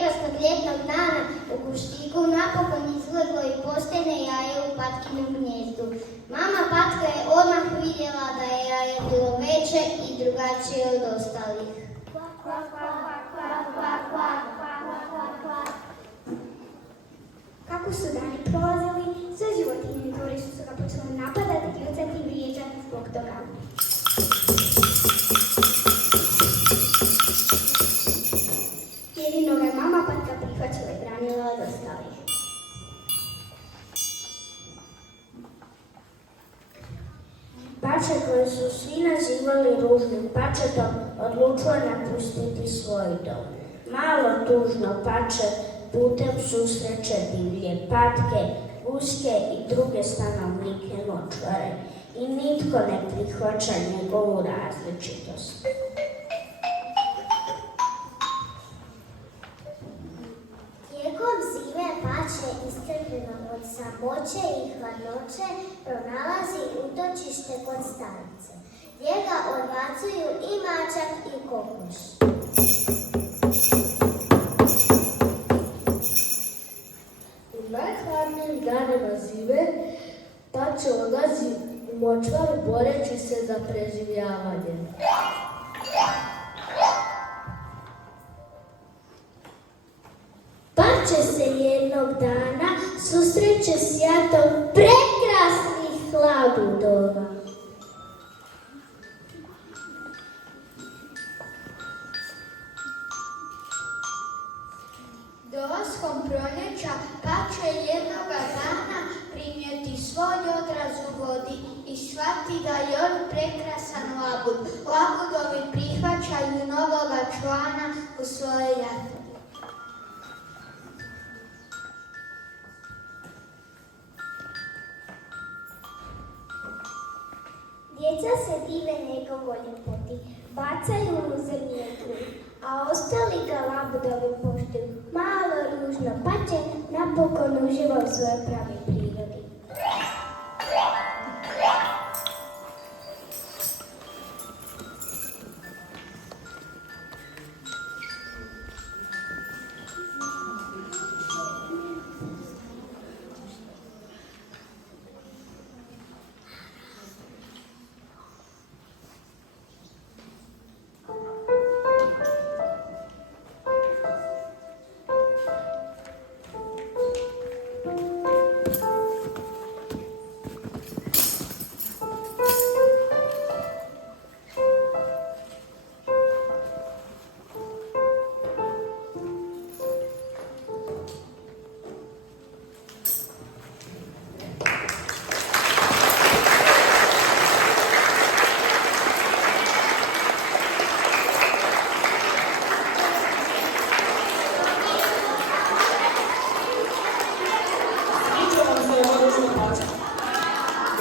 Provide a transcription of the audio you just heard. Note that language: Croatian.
prekrasnog ljetnog dana u Kuštiku napokon izleglo i posljednje jaje u Patkinu gnjezdu. Mama Patka je odmah vidjela da je jaje bilo veće i drugačije od ostalih. Kako su dani prolazili, sve životinje i tvori su ga počeli napadati, kljucati i vrijeđati zbog toga. Jedino ga je mama Patka prihvaćala i branila od ostalih. Pače koje su svi nazivali ružnim pačetom odlučio napustiti svoj dom. Malo tužno pače putem susreće divlje patke, guske i druge stanovnike močvare i nitko ne prihvaća njegovu različitost. Tijekom zime pače iscrpljeno od samoće i hladnoće pronalazi utočište kod stanice, gdje ga odbacuju i mačak i kokoš. U najhladnijim danima zime pače odlazi u močvaru boreći se za preživljavanje. Pače se jednog dana susreće s jatom prekrasnih labudova. Dolaskom proljeća pače jednoga dana primijeti svoj odraz u vodi i shvati da je on prekrasan labud. Labudovi prihvaćaju novoga člana u svoje jato. Djeca se dive njegovoj ljepoti, bacaju mu zrnijetu, a ostali ga labudovi poštuju. Malo ružno pače napokon uživa u svojoj pravi prirodi.